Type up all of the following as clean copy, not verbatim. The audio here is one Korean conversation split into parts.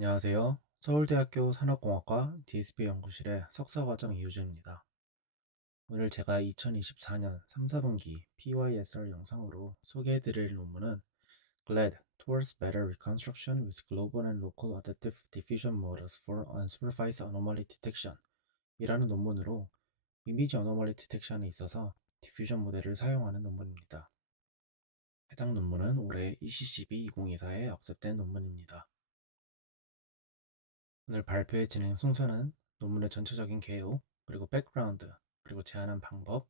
안녕하세요. 서울대학교 산업공학과 DSP 연구실의 석사과정 이유준입니다. 오늘 제가 2024년 3, 4분기 PYSR 영상으로 소개해드릴 논문은 GLAD Towards Better Reconstruction with Global and Local Adaptive Diffusion Models for Unsupervised Anomaly Detection 이라는 논문으로 이미지 어노멀리 디텍션에 있어서 디퓨전 모델을 사용하는 논문입니다. 해당 논문은 올해 ECCB2024에 억셉된 논문입니다. 오늘 발표의 진행 순서는 논문의 전체적인 개요, 그리고 백그라운드, 그리고 제안한 방법,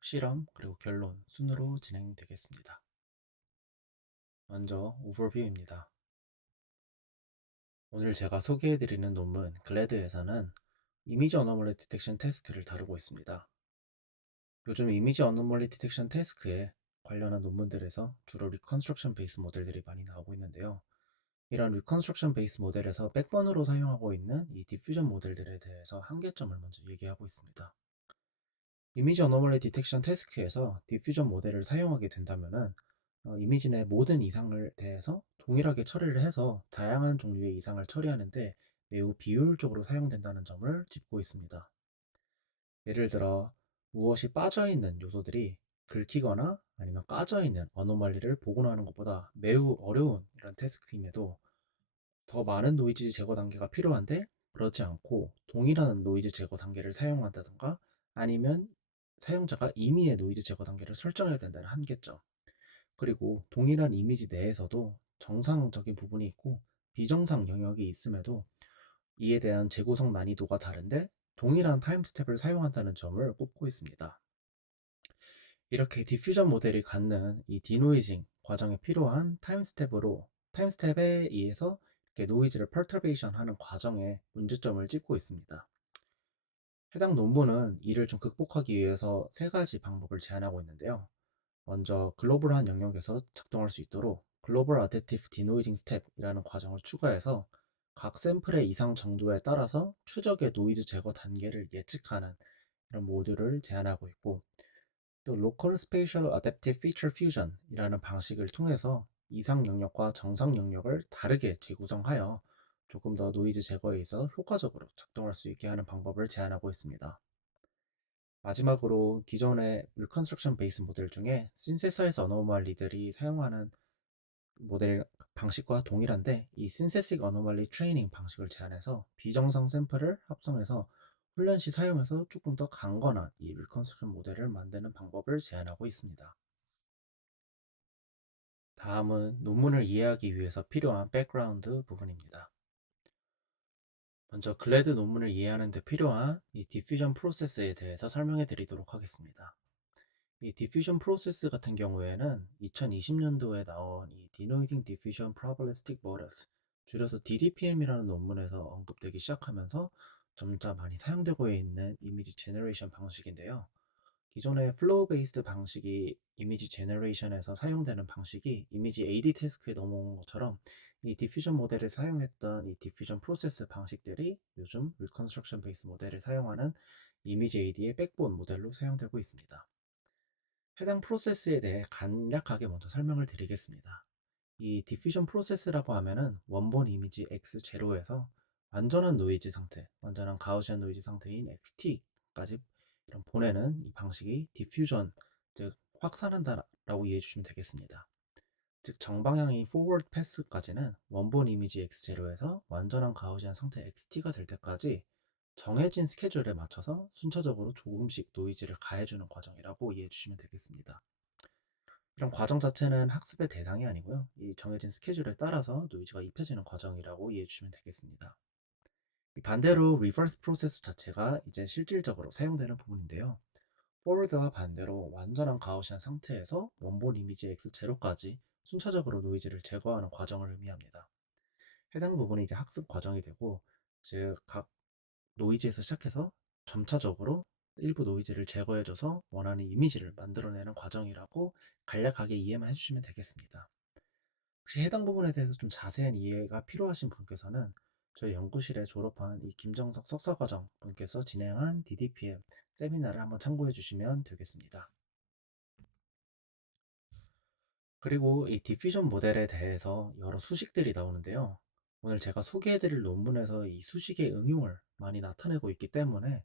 실험, 그리고 결론 순으로 진행되겠습니다. 먼저 오버뷰입니다. 오늘 제가 소개해드리는 논문 글래드에서는 이미지 어노멀리 디텍션 태스크를 다루고 있습니다. 요즘 이미지 어노멀리 디텍션 태스크에 관련한 논문들에서 주로 리컨스트럭션 베이스 모델들이 많이 나오고 있는데요. 이런 리컨스트럭션 베이스 모델에서 백번으로 사용하고 있는 이 디퓨전 모델들에 대해서 한계점을 먼저 얘기하고 있습니다. 이미지 어노멀리 디텍션 태스크에서 디퓨전 모델을 사용하게 된다면은 이미지 내 모든 이상을 대해서 동일하게 처리를 해서 다양한 종류의 이상을 처리하는데 매우 비효율적으로 사용된다는 점을 짚고 있습니다. 예를 들어 무엇이 빠져있는 요소들이 긁히거나 아니면 까져있는 어노멀리를 복원하는 것보다 매우 어려운 이런 태스크임에도 더 많은 노이즈 제거 단계가 필요한데 그렇지 않고 동일한 노이즈 제거 단계를 사용한다던가 아니면 사용자가 임의의 노이즈 제거 단계를 설정해야 된다는 한계점, 그리고 동일한 이미지 내에서도 정상적인 부분이 있고 비정상 영역이 있음에도 이에 대한 재구성 난이도가 다른데 동일한 타임 스텝을 사용한다는 점을 꼽고 있습니다. 이렇게 디퓨전 모델이 갖는 이 디노이징 과정에 필요한 타임 스텝에 의해서 이렇게 노이즈를 퍼터베이션 하는 과정에 문제점을 짚고 있습니다. 해당 논문은 이를 좀 극복하기 위해서 세 가지 방법을 제안하고 있는데요. 먼저 글로벌한 영역에서 작동할 수 있도록 글로벌 어댑티브 디노이징 스텝이라는 과정을 추가해서 각 샘플의 이상 정도에 따라서 최적의 노이즈 제거 단계를 예측하는 이런 모듈을 제안하고 있고, 또 Local Spatial Adaptive Feature Fusion 이라는 방식을 통해서 이상 영역과 정상 영역을 다르게 재구성하여 조금 더 노이즈 제거에 있어 효과적으로 작동할 수 있게 하는 방법을 제안하고 있습니다. 마지막으로 기존의 Reconstruction 베이스 모델 중에 Synthesize Anomaly들이 사용하는 모델 방식과 동일한데 이 Synthetic Anomaly Training 방식을 제안해서 비정상 샘플을 합성해서 훈련 시 사용해서 조금 더 강건한 이 리컨스트럭션 모델을 만드는 방법을 제안하고 있습니다. 다음은 논문을 이해하기 위해서 필요한 백그라운드 부분입니다. 먼저 글래드 논문을 이해하는 데 필요한 이 디퓨전 프로세스에 대해서 설명해 드리도록 하겠습니다. 이 디퓨전 프로세스 같은 경우에는 2020년도에 나온 이 Denoising Diffusion Probabilistic Models, 줄여서 DDPM이라는 논문에서 언급되기 시작하면서 점차 많이 사용되고 있는 이미지 제너레이션 방식인데요. 기존의 플로우 베이스드 방식이 이미지 제너레이션에서 사용되는 방식이 이미지 AD 태스크에 넘어온 것처럼 이 디퓨전 모델을 사용했던 이 디퓨전 프로세스 방식들이 요즘 리컨스트럭션 베이스 모델을 사용하는 이미지 AD의 백본 모델로 사용되고 있습니다. 해당 프로세스에 대해 간략하게 먼저 설명을 드리겠습니다. 이 디퓨전 프로세스라고 하면은 원본 이미지 X0에서 완전한 노이즈 상태, 완전한 가우시안 노이즈 상태인 XT까지 이런 보내는 이 방식이 디퓨전, 즉 확산한다라고 이해해 주시면 되겠습니다. 즉 정방향이 forward pass까지는 원본 이미지 X0에서 완전한 가우시안 상태 XT가 될 때까지 정해진 스케줄에 맞춰서 순차적으로 조금씩 노이즈를 가해주는 과정이라고 이해해 주시면 되겠습니다. 이런 과정 자체는 학습의 대상이 아니고요. 이 정해진 스케줄에 따라서 노이즈가 입혀지는 과정이라고 이해해 주시면 되겠습니다. 반대로 리버스 프로세스 자체가 이제 실질적으로 사용되는 부분인데요. 포워드와 반대로 완전한 가우시안 상태에서 원본 이미지 X0까지 순차적으로 노이즈를 제거하는 과정을 의미합니다. 해당 부분이 이제 학습 과정이 되고, 즉 각 노이즈에서 시작해서 점차적으로 일부 노이즈를 제거해줘서 원하는 이미지를 만들어내는 과정이라고 간략하게 이해만 해주시면 되겠습니다. 혹시 해당 부분에 대해서 좀 자세한 이해가 필요하신 분께서는 저희 연구실에 졸업한 이 김정석 석사과정 분께서 진행한 DDPM 세미나를 한번 참고해 주시면 되겠습니다. 그리고 이 디퓨전 모델에 대해서 여러 수식들이 나오는데요. 오늘 제가 소개해드릴 논문에서 이 수식의 응용을 많이 나타내고 있기 때문에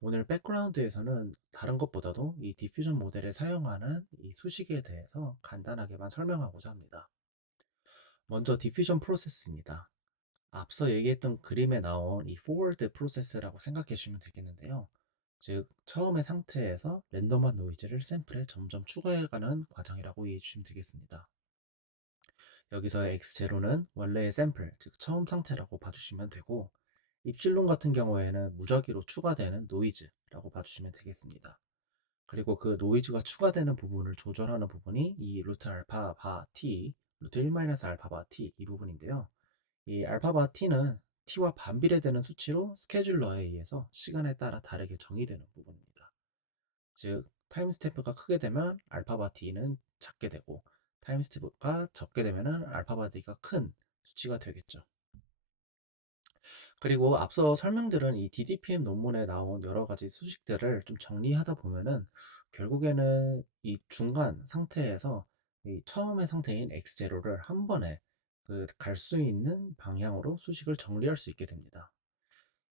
오늘 백그라운드에서는 다른 것보다도 이 디퓨전 모델에 사용하는 이 수식에 대해서 간단하게만 설명하고자 합니다. 먼저 디퓨전 프로세스입니다. 앞서 얘기했던 그림에 나온 이 forward 프로세스라고 생각해 주시면 되겠는데요. 즉, 처음의 상태에서 랜덤한 노이즈를 샘플에 점점 추가해가는 과정이라고 이해해 주시면 되겠습니다. 여기서의 x0는 원래의 샘플, 즉 처음 상태라고 봐주시면 되고, 입실론 같은 경우에는 무작위로 추가되는 노이즈라고 봐주시면 되겠습니다. 그리고 그 노이즈가 추가되는 부분을 조절하는 부분이 이 루트 알파 바 t, 루트 1 알파 바 t 이 부분인데요. 이 알파 바 t는 t와 반비례되는 수치로 스케줄러에 의해서 시간에 따라 다르게 정의되는 부분입니다. 즉, 타임 스태프가 크게 되면 알파 바 t는 작게 되고, 타임 스태프가 적게 되면 알파 바 t가 큰 수치가 되겠죠. 그리고 앞서 설명드린 이 DDPM 논문에 나온 여러 가지 수식들을 좀 정리하다 보면은 결국에는 이 중간 상태에서 이 처음의 상태인 x0를 한 번에 그 갈 수 있는 방향으로 수식을 정리할 수 있게 됩니다.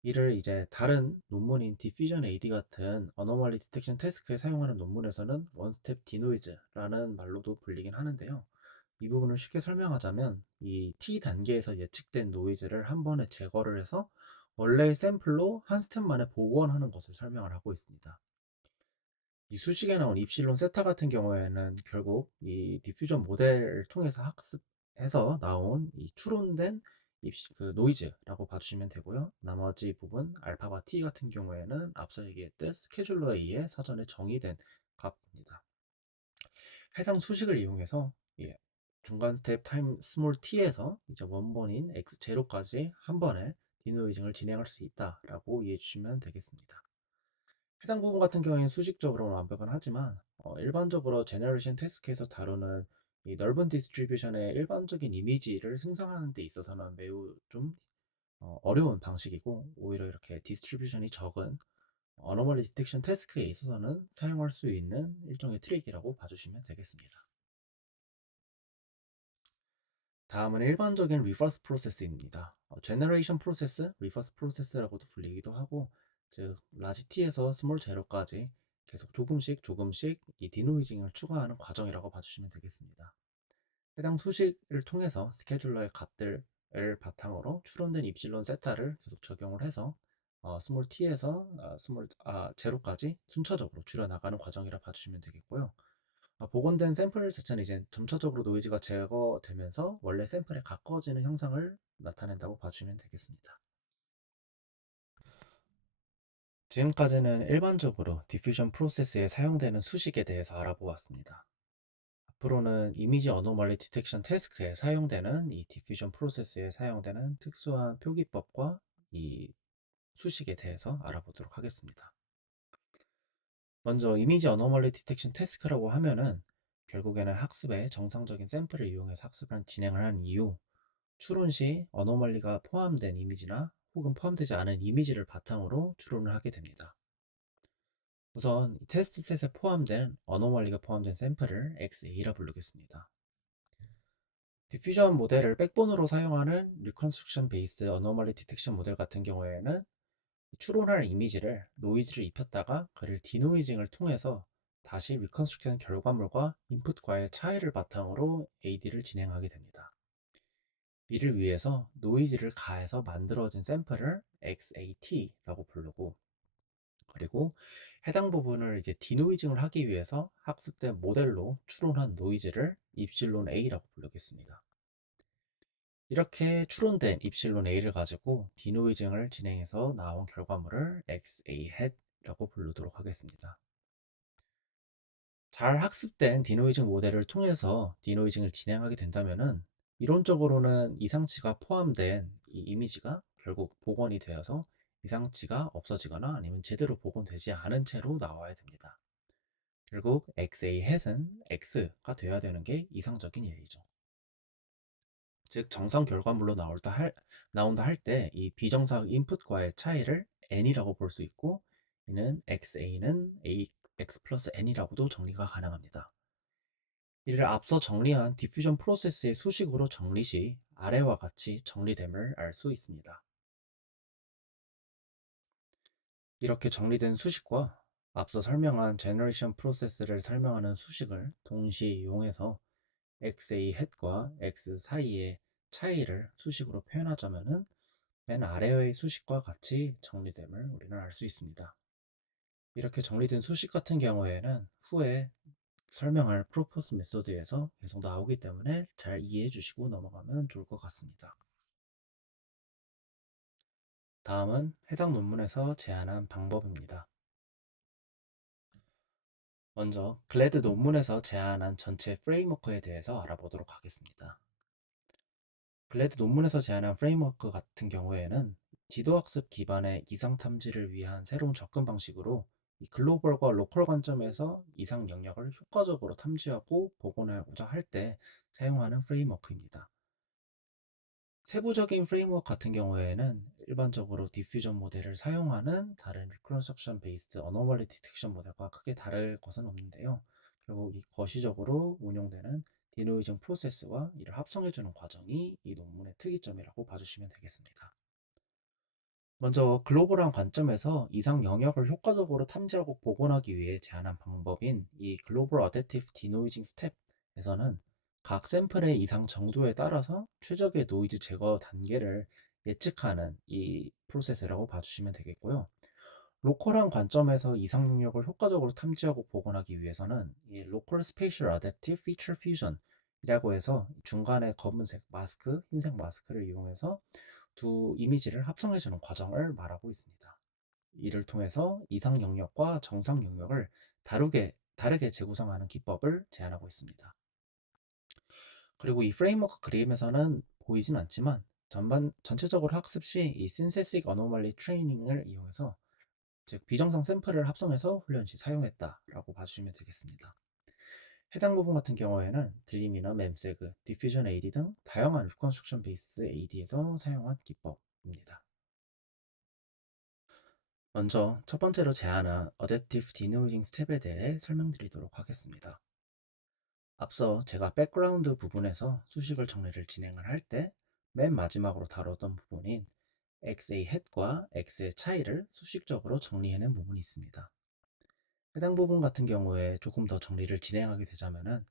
이를 이제 다른 논문인 Diffusion AD 같은 Anomaly Detection Task에 사용하는 논문에서는 원스텝 디노이즈라는 말로도 불리긴 하는데요. 이 부분을 쉽게 설명하자면 이 T 단계에서 예측된 노이즈를 한 번에 제거를 해서 원래의 샘플로 한 스텝 만에 복원하는 것을 설명을 하고 있습니다. 이 수식에 나온 입실론 세타 같은 경우에는 결국 이 디퓨전 모델을 통해서 학습해서 나온 이 추론된 그 노이즈라고 봐주시면 되고요. 나머지 부분 알파바 t 같은 경우에는 앞서 얘기했듯 스케줄러에 의해 사전에 정의된 값입니다. 해당 수식을 이용해서 중간 스텝 타임 스몰 t에서 이제 원본인 x0까지 한 번에 디노이징을 진행할 수 있다라고 이해해 주시면 되겠습니다. 해당 부분 같은 경우에는 수식적으로는 완벽은 하지만 일반적으로 제너레이션 태스크에서 다루는 이 넓은 디스트리뷰션의 일반적인 이미지를 생성하는 데 있어서는 매우 좀 어려운 방식이고, 오히려 이렇게 디스트리뷰션이 적은 어노멀리 디텍션 태스크에 있어서는 사용할 수 있는 일종의 트릭이라고 봐주시면 되겠습니다. 다음은 일반적인 리버스 프로세스입니다. 제너레이션 프로세스, 리버스 프로세스라고도 불리기도 하고, 즉 라지 t에서 스몰 제로까지 계속 조금씩 조금씩 이 디노이징을 추가하는 과정이라고 봐주시면 되겠습니다. 해당 수식을 통해서 스케줄러의 값들을 바탕으로 추론된 입실론 세타를 계속 적용을 해서 스몰 t에서 제로까지 순차적으로 줄여나가는 과정이라 봐주시면 되겠고요. 복원된 샘플 자체는 이제 점차적으로 노이즈가 제거되면서 원래 샘플에 가까워지는 형상을 나타낸다고 봐주시면 되겠습니다. 지금까지는 일반적으로 디퓨전 프로세스에 사용되는 수식에 대해서 알아보았습니다. 앞으로는 이미지 어노멀리 디텍션 태스크에 사용되는 이 디퓨전 프로세스에 사용되는 특수한 표기법과 이 수식에 대해서 알아보도록 하겠습니다. 먼저 이미지 어노멀리 디텍션 태스크라고 하면은 결국에는 학습의 정상적인 샘플을 이용해서 학습을 진행을 한 이후 추론 시 어노멀리가 포함된 이미지나 혹은 포함되지 않은 이미지를 바탕으로 추론을 하게 됩니다. 우선 테스트 셋에 포함된 어노멀리가 포함된 샘플을 XA라 부르겠습니다. 디퓨전 모델을 백본으로 사용하는 리컨스트럭션 베이스 어노멀리 디텍션 모델 같은 경우에는 추론할 이미지를 노이즈를 입혔다가 그를 디노이징을 통해서 다시 리컨스트럭션 결과물과 인풋과의 차이를 바탕으로 AD를 진행하게 됩니다. 이를 위해서 노이즈를 가해서 만들어진 샘플을 XAT라고 부르고, 그리고 해당 부분을 이제 디노이징을 하기 위해서 학습된 모델로 추론한 노이즈를 입실론 A라고 부르겠습니다. 이렇게 추론된 입실론 A를 가지고 디노이징을 진행해서 나온 결과물을 XA-het라고 부르도록 하겠습니다. 잘 학습된 디노이징 모델을 통해서 디노이징을 진행하게 된다면은 이론적으로는 이상치가 포함된 이 이미지가 결국 복원이 되어서 이상치가 없어지거나 아니면 제대로 복원되지 않은 채로 나와야 됩니다. 결국 XA-het은 X가 되어야 되는 게 이상적인 예이죠. 즉 정상 결과물로 나온다 할 때 이 비정상 인풋과의 차이를 n이라고 볼 수 있고, 이는 xa는 x 플러스 n이라고도 정리가 가능합니다. 이를 앞서 정리한 디퓨전 프로세스의 수식으로 정리 시 아래와 같이 정리됨을 알 수 있습니다. 이렇게 정리된 수식과 앞서 설명한 제너레이션 프로세스를 설명하는 수식을 동시에 이용해서 x의 head과 x 사이의 차이를 수식으로 표현하자면은 맨 아래의 수식과 같이 정리됨을 우리는 알 수 있습니다. 이렇게 정리된 수식 같은 경우에는 후에 설명할 프로포스 메소드에서 계속 나오기 때문에 잘 이해해 주시고 넘어가면 좋을 것 같습니다. 다음은 해당 논문에서 제안한 방법입니다. 먼저 글래드 논문에서 제안한 전체 프레임워크에 대해서 알아보도록 하겠습니다. 글래드 논문에서 제안한 프레임워크 같은 경우에는 지도학습 기반의 이상 탐지를 위한 새로운 접근 방식으로 이 글로벌과 로컬 관점에서 이상 영역을 효과적으로 탐지하고 복원하고자 할 때 사용하는 프레임워크입니다. 세부적인 프레임워크 같은 경우에는 일반적으로 디퓨전 모델을 사용하는 다른 리컨스트럭션 베이스드 어노멀리 디텍션 모델과 크게 다를 것은 없는데요. 결국 이 거시적으로 운용되는 디노이징 프로세스와 이를 합성해주는 과정이 이 논문의 특이점이라고 봐주시면 되겠습니다. 먼저 글로벌한 관점에서 이상 영역을 효과적으로 탐지하고 복원하기 위해 제안한 방법인 이 글로벌 어댑티브 디노이징 스텝에서는 각 샘플의 이상 정도에 따라서 최적의 노이즈 제거 단계를 예측하는 이 프로세스라고 봐주시면 되겠고요. 로컬한 관점에서 이상 영역을 효과적으로 탐지하고 복원하기 위해서는 이 로컬 스페이셜 어댑티브 피처 퓨전이라고 해서 중간에 검은색 마스크, 흰색 마스크를 이용해서 두 이미지를 합성해주는 과정을 말하고 있습니다. 이를 통해서 이상 영역과 정상 영역을 다르게 재구성하는 기법을 제안하고 있습니다. 그리고 이 프레임워크 그림에서는 보이진 않지만 전체적으로 학습 시 이 신세식 어노멀리 트레이닝을 이용해서 즉 비정상 샘플을 합성해서 훈련 시 사용했다라고 봐주시면 되겠습니다. 해당 부분 같은 경우에는 드림이나 mem세그, 디퓨전 AD 등 다양한 리컨스트럭션 베이스 AD에서 사용한 기법입니다. 먼저 첫 번째로 제안한 어댑티브 디노이징 스텝에 대해 설명드리도록 하겠습니다. 앞서 제가 백그라운드 부분에서 수식을 정리를 진행을 할 때 맨 마지막으로 다뤘던 부분인 x의 head과 x의 차이를 수식적으로 정리해낸 부분이 있습니다. 해당 부분 같은 경우에 조금 더 정리를 진행하게 되자면은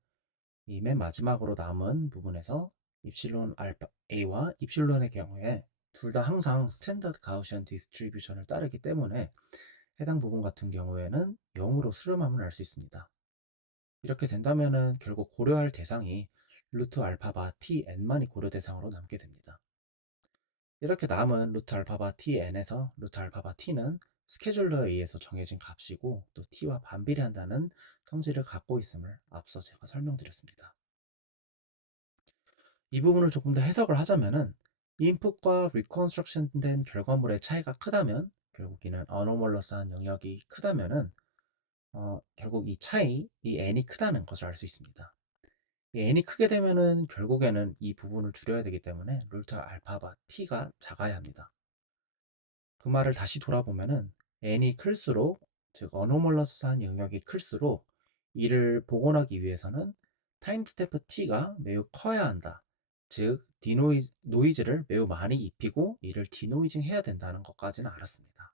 이 맨 마지막으로 남은 부분에서 입실론 알파 A와 입실론의 경우에 둘 다 항상 스탠다드 가우시안 디스트리뷰션을 따르기 때문에 해당 부분 같은 경우에는 0으로 수렴함을 알 수 있습니다. 이렇게 된다면은 결국 고려할 대상이 루트 알파바 tn만이 고려 대상으로 남게 됩니다. 이렇게 남은 루트 알파바 tn에서 루트 알파바 t는 스케줄러에 의해서 정해진 값이고 또 t와 반비례한다는 성질을 갖고 있음을 앞서 제가 설명드렸습니다. 이 부분을 조금 더 해석을 하자면은 인풋과 리컨스트럭션 된 결과물의 차이가 크다면 결국 이는 어노멀러스한 영역이 크다면은 결국 이 차이, 이 n이 크다는 것을 알 수 있습니다. 이 n이 크게 되면은 결국에는 이 부분을 줄여야 되기 때문에 루트 알파바 t가 작아야 합니다. 그 말을 다시 돌아보면은 n이 클수록 즉 어노멀러스한 영역이 클수록 이를 복원하기 위해서는 타임 스태프 t가 매우 커야 한다. 즉 노이즈를 매우 많이 입히고 이를 디노이징 해야 된다는 것까지는 알았습니다.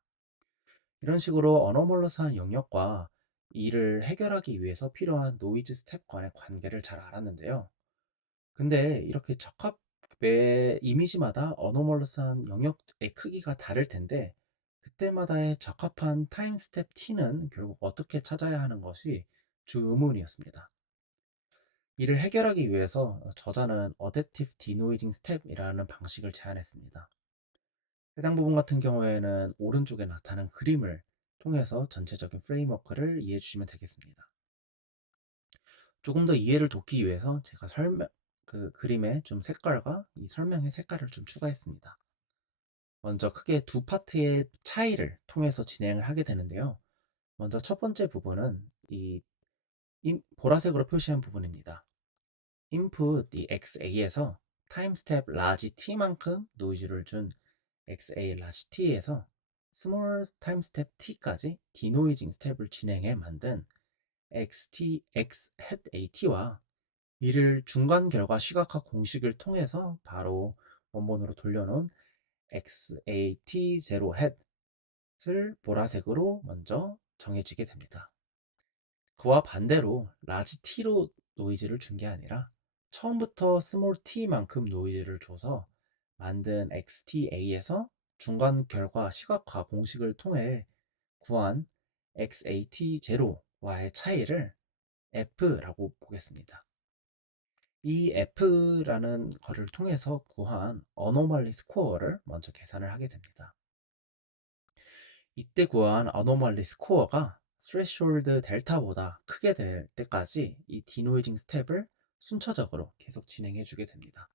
이런 식으로 어노멀러스한 영역과 이를 해결하기 위해서 필요한 노이즈 스텝 간의 관계를 잘 알았는데요. 근데 이렇게 매 이미지마다 어노멀러스한 영역의 크기가 다를 텐데 그때마다의 적합한 타임 스텝 t는 결국 어떻게 찾아야 하는 것이 주 의문이었습니다. 이를 해결하기 위해서 저자는 어댑티브 디노이징 스텝이라는 방식을 제안했습니다. 해당 부분 같은 경우에는 오른쪽에 나타난 그림을 통해서 전체적인 프레임워크를 이해해 주시면 되겠습니다. 조금 더 이해를 돕기 위해서 제가 그 그림의 좀 색깔과 이 설명의 색깔을 좀 추가했습니다. 먼저 크게 두 파트의 차이를 통해서 진행을 하게 되는데요. 먼저 첫 번째 부분은 이 보라색으로 표시한 부분입니다. input 이 XA에서 타임 스텝 라지 T만큼 노이즈를 준 XA 라지 T에서 스몰 타임 스텝 T까지 디노이징 스텝을 진행해 만든 XT, X head AT와 이를 중간 결과 시각화 공식을 통해서 바로 원본으로 돌려놓은 XAT0 햇을 보라색으로 먼저 정해지게 됩니다. 그와 반대로 라지 t로 노이즈를 준 게 아니라 처음부터 스몰 t만큼 노이즈를 줘서 만든 XTA에서 중간 결과 시각화 공식을 통해 구한 XAT0와의 차이를 F라고 보겠습니다. 이 F라는 거를 통해서 구한 어노멀리 스코어를 먼저 계산을 하게 됩니다. 이때 구한 어노멀리 스코어가 스레시홀드 델타보다 크게 될 때까지 이 디노이징 스텝을 순차적으로 계속 진행해 주게 됩니다.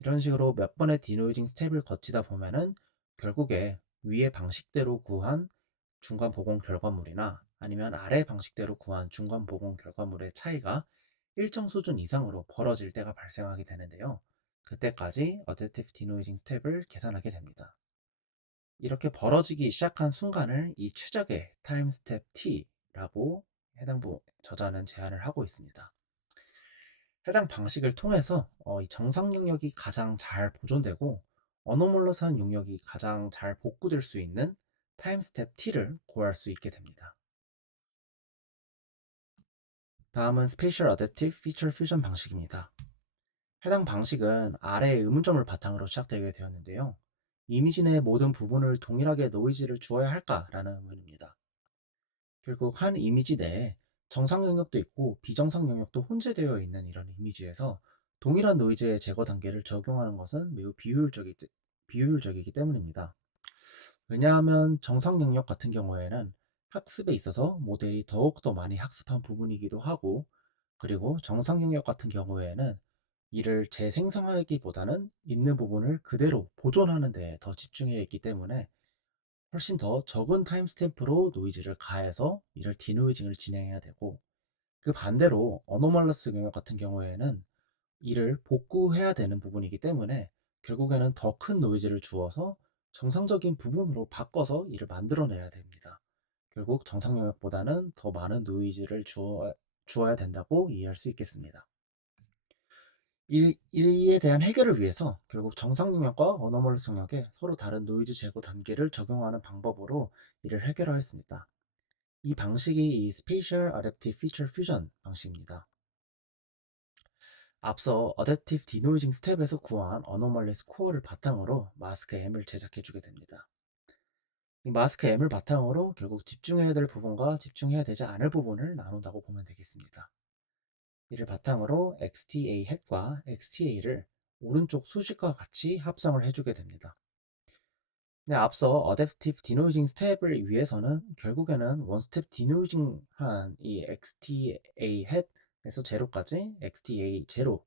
이런 식으로 몇 번의 디노이징 스텝을 거치다 보면은 결국에 위의 방식대로 구한 중간 보공 결과물이나 아니면 아래 방식대로 구한 중간 보공 결과물의 차이가 일정 수준 이상으로 벌어질 때가 발생하게 되는데요. 그때까지 어댑티브 디노이징 스텝을 계산하게 됩니다. 이렇게 벌어지기 시작한 순간을 이 최적의 타임 스텝 T라고 해당 저자는 제안을 하고 있습니다. 해당 방식을 통해서 이 정상 영역이 가장 잘 보존되고 어노멀러스한 영역이 가장 잘 복구될 수 있는 타임 스텝 T를 구할 수 있게 됩니다. 다음은 스페이셜 어댑티브 피처 퓨전 방식입니다. 해당 방식은 아래의 의문점을 바탕으로 시작되게 되었는데요. 이미지 내 모든 부분을 동일하게 노이즈를 주어야 할까라는 의문입니다. 결국 한 이미지 내에 정상 영역도 있고 비정상 영역도 혼재되어 있는 이런 이미지에서 동일한 노이즈의 제거 단계를 적용하는 것은 매우 비효율적이기 때문입니다. 왜냐하면 정상 영역 같은 경우에는 학습에 있어서 모델이 더욱더 많이 학습한 부분이기도 하고, 그리고 정상 영역 같은 경우에는 이를 재생성하기보다는 있는 부분을 그대로 보존하는 데 더 집중해 있기 때문에 훨씬 더 적은 타임스탬프로 노이즈를 가해서 이를 디노이징을 진행해야 되고, 그 반대로 어노멀러스 영역 같은 경우에는 이를 복구해야 되는 부분이기 때문에 결국에는 더 큰 노이즈를 주어서 정상적인 부분으로 바꿔서 이를 만들어내야 됩니다. 결국 정상 영역보다는 더 많은 노이즈를 주어야 된다고 이해할 수 있겠습니다. 이에 대한 해결을 위해서 결국 정상 영역과 어노멀러스 영역에 서로 다른 노이즈 제거 단계를 적용하는 방법으로 이를 해결하였습니다. 이 방식이 이 Spatial Adaptive Feature Fusion 방식입니다. 앞서 어댑티브 디노이징 스텝에서 구한 어노멀리 스코어를 바탕으로 마스크 M을 제작해 주게 됩니다. 이 마스크 M을 바탕으로 결국 집중해야 될 부분과 집중해야 되지 않을 부분을 나눈다고 보면 되겠습니다. 이를 바탕으로 XTA head과 XTA를 오른쪽 수식과 같이 합성을 해주게 됩니다. 네, 앞서 어댑티브 디노이징 스텝을 위해서는 결국에는 원스텝 디노이징한 이 XTA head에서 제로까지 XTA 제로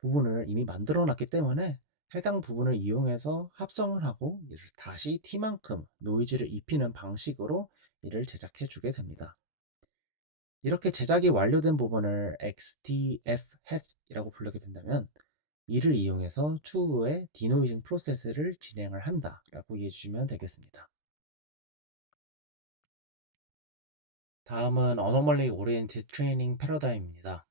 부분을 이미 만들어 놨기 때문에 해당 부분을 이용해서 합성을 하고 이를 다시 T만큼 노이즈를 입히는 방식으로 이를 제작해 주게 됩니다. 이렇게 제작이 완료된 부분을 XTF head이라고 부르게 된다면 이를 이용해서 추후에 디노이징 프로세스를 진행을 한다라고 이해해 주시면 되겠습니다. 다음은 어노멀리 오리엔티드 트레이닝 패러다임입니다.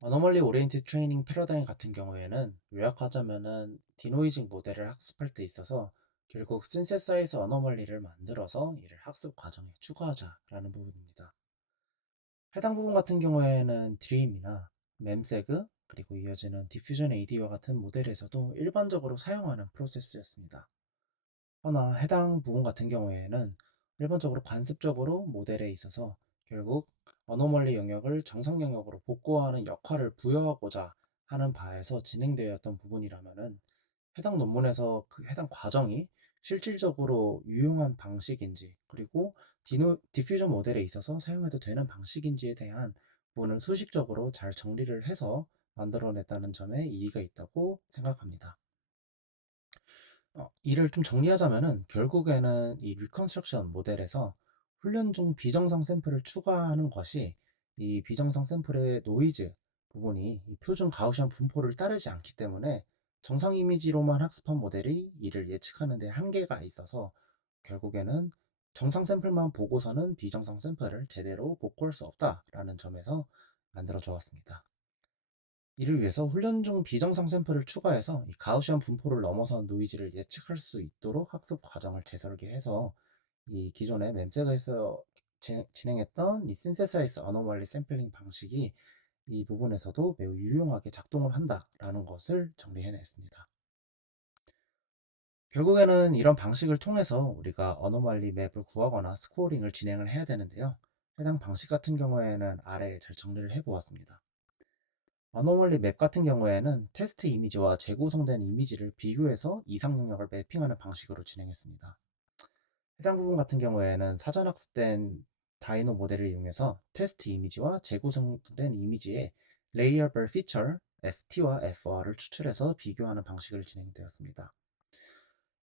어노멀리 오리엔티드 트레이닝 패러다임 같은 경우에는 요약하자면은 디노이징 모델을 학습할 때 있어서 결국 신세사이즈 어노멀리를 만들어서 이를 학습 과정에 추가하자라는 부분입니다. 해당 부분 같은 경우에는 드림이나 memseg 그리고 이어지는 디퓨전 AD와 같은 모델에서도 일반적으로 사용하는 프로세스였습니다. 허나 해당 부분 같은 경우에는 일반적으로 관습적으로 모델에 있어서 결국 어노멀리 영역을 정상 영역으로 복구하는 역할을 부여하고자 하는 바에서 진행되었던 부분이라면은 해당 논문에서 그 해당 과정이 실질적으로 유용한 방식인지, 그리고 디퓨전 모델에 있어서 사용해도 되는 방식인지에 대한 부분을 수식적으로 잘 정리를 해서 만들어냈다는 점에 이의가 있다고 생각합니다. 이를 좀 정리하자면은 결국에는 이 리컨스트럭션 모델에서 훈련 중 비정상 샘플을 추가하는 것이 이 비정상 샘플의 노이즈 부분이 이 표준 가우시안 분포를 따르지 않기 때문에 정상 이미지로만 학습한 모델이 이를 예측하는 데 한계가 있어서 결국에는 정상 샘플만 보고서는 비정상 샘플을 제대로 복구할 수 없다라는 점에서 만들어 주었습니다. 이를 위해서 훈련 중 비정상 샘플을 추가해서 이 가우시안 분포를 넘어선 노이즈를 예측할 수 있도록 학습 과정을 재설계해서 이 기존의 memsek에서 진행했던 이 synthesize anomaly 샘플링 방식이 이 부분에서도 매우 유용하게 작동을 한다라는 것을 정리해냈습니다. 결국에는 이런 방식을 통해서 우리가 어노멀리 맵을 구하거나 스코어링을 진행을 해야 되는데요. 해당 방식 같은 경우에는 아래에 잘 정리를 해보았습니다. 어노멀리 맵 같은 경우에는 테스트 이미지와 재구성된 이미지를 비교해서 이상 영역을 매핑하는 방식으로 진행했습니다. 해당 부분 같은 경우에는 사전 학습된 다이노 모델을 이용해서 테스트 이미지와 재구성된 이미지의 레이어별 피처 FT와 FR을 추출해서 비교하는 방식을 진행되었습니다.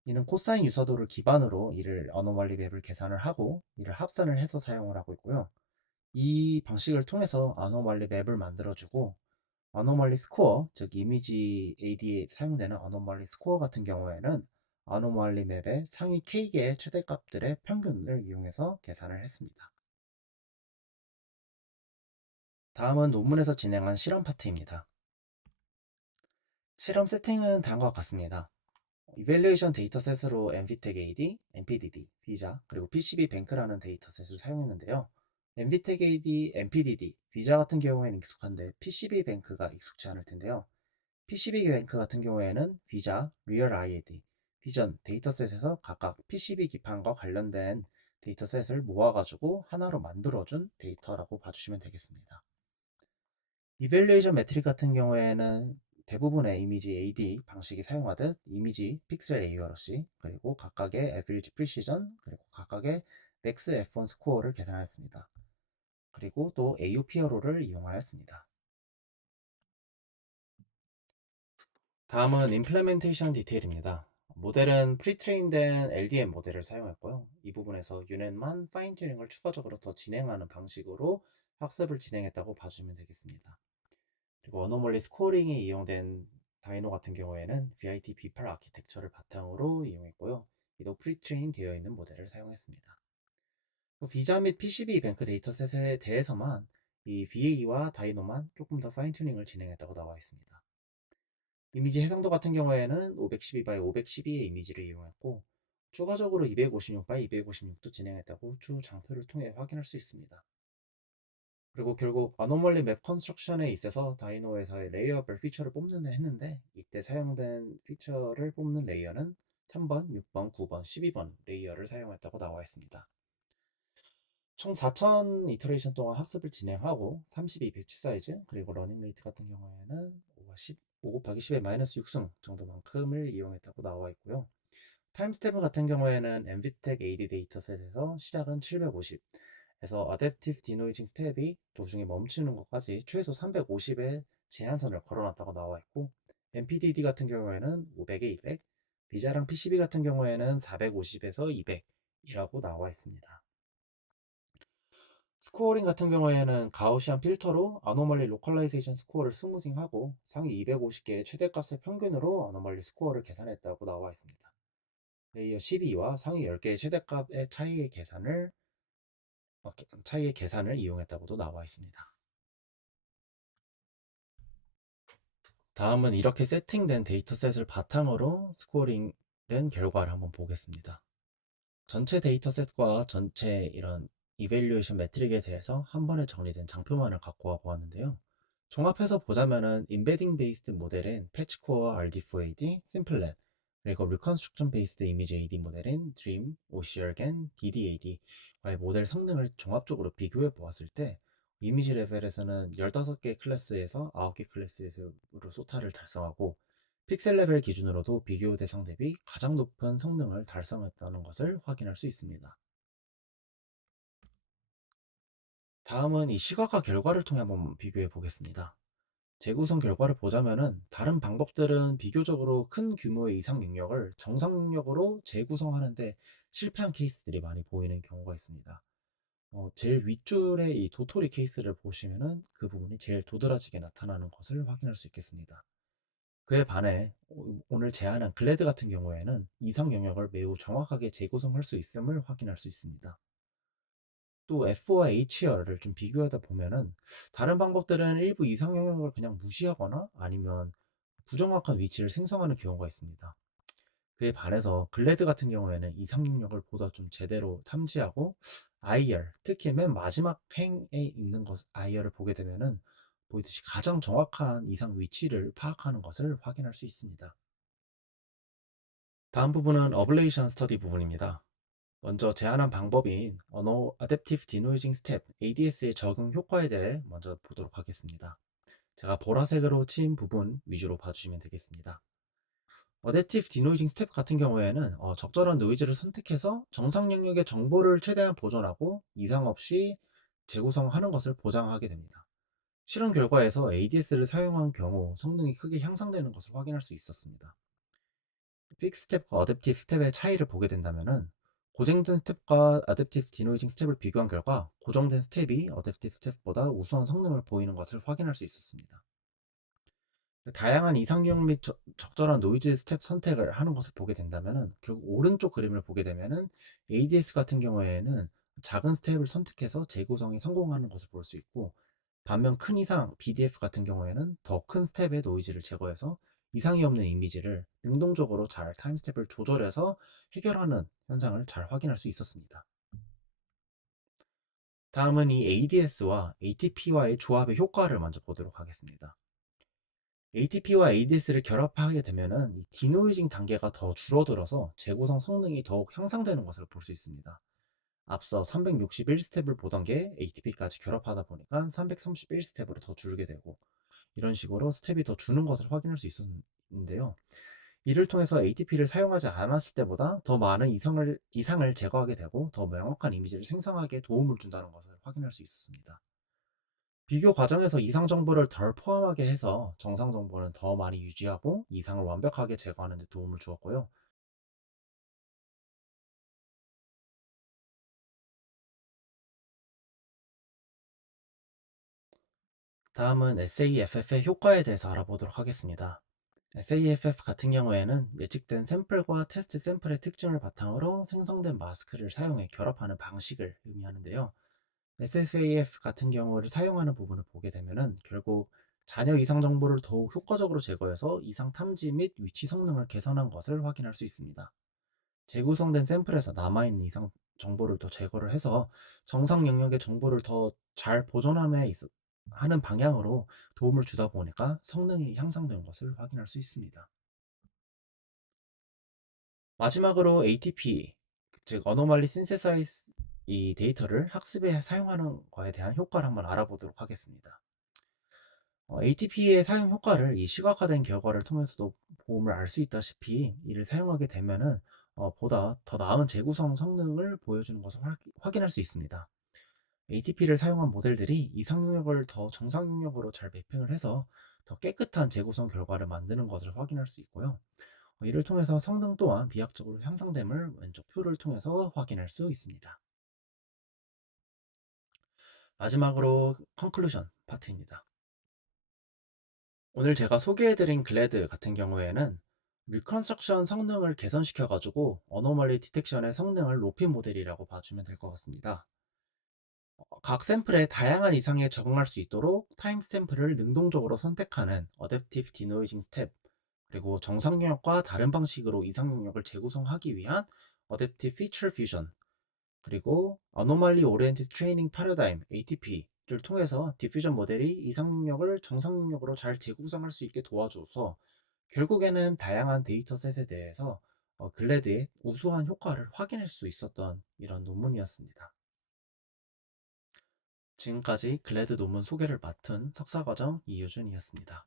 이는 코사인 유사도를 기반으로 이를 어노멀리 맵을 계산을 하고 이를 합산을 해서 사용을 하고 있고요. 이 방식을 통해서 어노멀리 맵을 만들어주고 어노멀리 스코어, 즉 이미지 AD에 사용되는 어노멀리 스코어 같은 경우에는 어노멀리 맵의 상위 K개의 최대값들의 평균을 이용해서 계산을 했습니다. 다음은 논문에서 진행한 실험 파트입니다. 실험 세팅은 다음과 같습니다. 이밸류에이션 데이터셋으로 엔비텍 AD, MPDD, 비자, 그리고 PCB 뱅크라는 데이터셋을 사용했는데요. 엔비텍 AD, MPDD, 비자 같은 경우에는 익숙한데 PCB 뱅크가 익숙치 않을 텐데요. PCB 뱅크 같은 경우에는 비자, 리얼 IAD, 비전 데이터셋에서 각각 PCB 기판과 관련된 데이터셋을 모아가지고 하나로 만들어준 데이터라고 봐주시면 되겠습니다. 이밸류에이션 매트릭 같은 경우에는 대부분의 이미지 AD 방식이 사용하듯 이미지 픽셀 AURC 그리고 각각의 average precision 그리고 각각의 max F1 스코어를 계산하였습니다. 그리고 또 AUPRO를 이용하였습니다. 다음은 implementation 디테일입니다. 모델은 프리트레인된 LDM 모델을 사용했고요. 이 부분에서 유넷만 파인 튜닝을 추가적으로 더 진행하는 방식으로 학습을 진행했다고 봐주면 되겠습니다. 그리고 어노멀리 스코어링이 이용된 다이노 같은 경우에는 VIT B8 아키텍처를 바탕으로 이용했고요. 이도 프리트레인 되어 있는 모델을 사용했습니다. 비자 및 PCB 뱅크 데이터셋에 대해서만 이 VA와 다이노만 조금 더 파인 튜닝을 진행했다고 나와 있습니다. 이미지 해상도 같은 경우에는 512x 512의 이미지를 이용했고 추가적으로 256x 256도 진행했다고 추후 장표를 통해 확인할 수 있습니다. 그리고 결국 아노멀리 맵 컨스트럭션에 있어서 다이노에서의 레이어별 피처를 뽑는다 했는데 이때 사용된 피처를 뽑는 레이어는 3번, 6번, 9번, 12번 레이어를 사용했다고 나와 있습니다. 총 4000 이터레이션 동안 학습을 진행하고 32 배치 사이즈 그리고 러닝 레이트 같은 경우에는 5 곱하기 10의 마이너스 6승 정도만큼을 이용했다고 나와 있고요. 타임 스텝 같은 경우에는 엔비텍 AD 데이터셋에서 시작은 750에서 어댑티브 디노이징 스텝이 도중에 멈추는 것까지 최소 350의 제한선을 걸어놨다고 나와 있고 MPDD 같은 경우에는 500에 200, 비자랑 PCB 같은 경우에는 450에서 200이라고 나와 있습니다. 스코어링 같은 경우에는 가우시안 필터로 아노멀리 로컬라이제이션 스코어를 스무징하고 상위 250개의 최대값의 평균으로 아노멀리 스코어를 계산했다고 나와 있습니다. 레이어 12와 상위 10개의 최대값의 차이의 계산을 이용했다고도 나와 있습니다. 다음은 이렇게 세팅된 데이터셋을 바탕으로 스코어링된 결과를 한번 보겠습니다. 전체 데이터셋과 전체 이런 이밸류에이션 매트릭에 대해서 한 번에 정리된 장표만을 갖고 와 보았는데요. 종합해서 보자면은 인베딩 베이스드 모델인 패치코어 RD4AD, 심플랩, 그리고 리컨스트럭션 베이스드 이미지 AD 모델인 DREAM, OCRGAN, DDAD와의 모델 성능을 종합적으로 비교해 보았을 때 이미지 레벨에서는 15개 클래스에서 9개 클래스에서 소타를 달성하고 픽셀 레벨 기준으로도 비교 대상 대비 가장 높은 성능을 달성했다는 것을 확인할 수 있습니다. 다음은 이 시각화 결과를 통해 한번 비교해 보겠습니다. 재구성 결과를 보자면은 다른 방법들은 비교적으로 큰 규모의 이상 능력을 정상 능력으로 재구성하는데 실패한 케이스들이 많이 보이는 경우가 있습니다. 제일 윗줄의 이 도토리 케이스를 보시면은 그 부분이 제일 도드라지게 나타나는 것을 확인할 수 있겠습니다. 그에 반해 오늘 제안한 글래드 같은 경우에는 이상 영역을 매우 정확하게 재구성할 수 있음을 확인할 수 있습니다. 또 F와 H열을 좀 비교하다 보면은 다른 방법들은 일부 이상 영역을 그냥 무시하거나 아니면 부정확한 위치를 생성하는 경우가 있습니다. 그에 반해서 글래드 같은 경우에는 이상 영역을 보다 좀 제대로 탐지하고 I열, 특히 맨 마지막 행에 있는 것 I열을 보게 되면은 보이듯이 가장 정확한 이상 위치를 파악하는 것을 확인할 수 있습니다. 다음 부분은 어블레이션 스터디 부분입니다. 먼저 제안한 방법인 언어 Adaptive Denoising Step, ADS의 적용 효과에 대해 먼저 보도록 하겠습니다. 제가 보라색으로 친 부분 위주로 봐주시면 되겠습니다. Adaptive Denoising Step 같은 경우에는 적절한 노이즈를 선택해서 정상 영역의 정보를 최대한 보존하고 이상 없이 재구성하는 것을 보장하게 됩니다. 실험 결과에서 ADS를 사용한 경우 성능이 크게 향상되는 것을 확인할 수 있었습니다. 픽스 스텝과 어댑티브 스텝의 차이를 보게 된다면은 고정된 스텝과 어댑티브 디노이징 스텝을 비교한 결과 고정된 스텝이 어댑티브 스텝보다 우수한 성능을 보이는 것을 확인할 수 있었습니다. 다양한 이상경 및 적절한 노이즈 스텝 선택을 하는 것을 보게 된다면은 결국 오른쪽 그림을 보게 되면은 ADS 같은 경우에는 작은 스텝을 선택해서 재구성이 성공하는 것을 볼 수 있고, 반면 큰 이상 BDF 같은 경우에는 더 큰 스텝의 노이즈를 제거해서 이상이 없는 이미지를 능동적으로 잘 타임 스텝을 조절해서 해결하는 현상을 잘 확인할 수 있었습니다. 다음은 이 ADS와 ATP와의 조합의 효과를 먼저 보도록 하겠습니다. ATP와 ADS를 결합하게 되면은 이 디노이징 단계가 더 줄어들어서 재구성 성능이 더욱 향상되는 것을 볼 수 있습니다. 앞서 361스텝을 보던 게 ATP까지 결합하다 보니까 331스텝으로 더 줄게 되고, 이런 식으로 스텝이 더 주는 것을 확인할 수 있었는데요. 이를 통해서 ATP를 사용하지 않았을 때보다 더 많은 이상을 제거하게 되고 더 명확한 이미지를 생성하기에 도움을 준다는 것을 확인할 수 있었습니다. 비교 과정에서 이상 정보를 덜 포함하게 해서 정상 정보는 더 많이 유지하고 이상을 완벽하게 제거하는 데 도움을 주었고요. 다음은 SAFF의 효과에 대해서 알아보도록 하겠습니다. SAFF 같은 경우에는 예측된 샘플과 테스트 샘플의 특징을 바탕으로 생성된 마스크를 사용해 결합하는 방식을 의미하는데요. SFAF 같은 경우를 사용하는 부분을 보게 되면은 결국 잔여 이상 정보를 더욱 효과적으로 제거해서 이상 탐지 및 위치 성능을 개선한 것을 확인할 수 있습니다. 재구성된 샘플에서 남아있는 이상 정보를 더 제거를 해서 정상 영역의 정보를 더 잘 보존함에 하는 방향으로 도움을 주다 보니까 성능이 향상된 것을 확인할 수 있습니다. 마지막으로 ATP, 즉 어노멀리 신세사이즈 이 데이터를 학습에 사용하는 거에 대한 효과를 한번 알아보도록 하겠습니다. ATP의 사용 효과를 이 시각화된 결과를 통해서도 보험을 알 수 있다시피 이를 사용하게 되면은 보다 더 나은 재구성 성능을 보여주는 것을 확인할 수 있습니다. ATP를 사용한 모델들이 이상 영역을 더 정상 영역으로 잘 매핑을 해서 더 깨끗한 재구성 결과를 만드는 것을 확인할 수 있고요. 이를 통해서 성능 또한 비약적으로 향상됨을 왼쪽 표를 통해서 확인할 수 있습니다. 마지막으로 컨클루전 파트입니다. 오늘 제가 소개해드린 글래드 같은 경우에는 리컨스트럭션 성능을 개선시켜가지고 어노멀리 디텍션의 성능을 높인 모델이라고 봐주면 될 것 같습니다. 각 샘플에 다양한 이상에 적응할 수 있도록 타임 스탬프를 능동적으로 선택하는 어댑티브 디노이징 스텝, 그리고 정상 영역과 다른 방식으로 이상 영역을 재구성하기 위한 어댑티브 피처 퓨전, 그리고 Anomaly Oriented Training Paradigm ATP를 통해서 디퓨전 모델이 이상 능력을 정상 능력으로 잘 재구성할 수 있게 도와줘서 결국에는 다양한 데이터셋에 대해서 글래드의 우수한 효과를 확인할 수 있었던 이런 논문이었습니다. 지금까지 글래드 논문 소개를 맡은 석사과정 이유준이었습니다.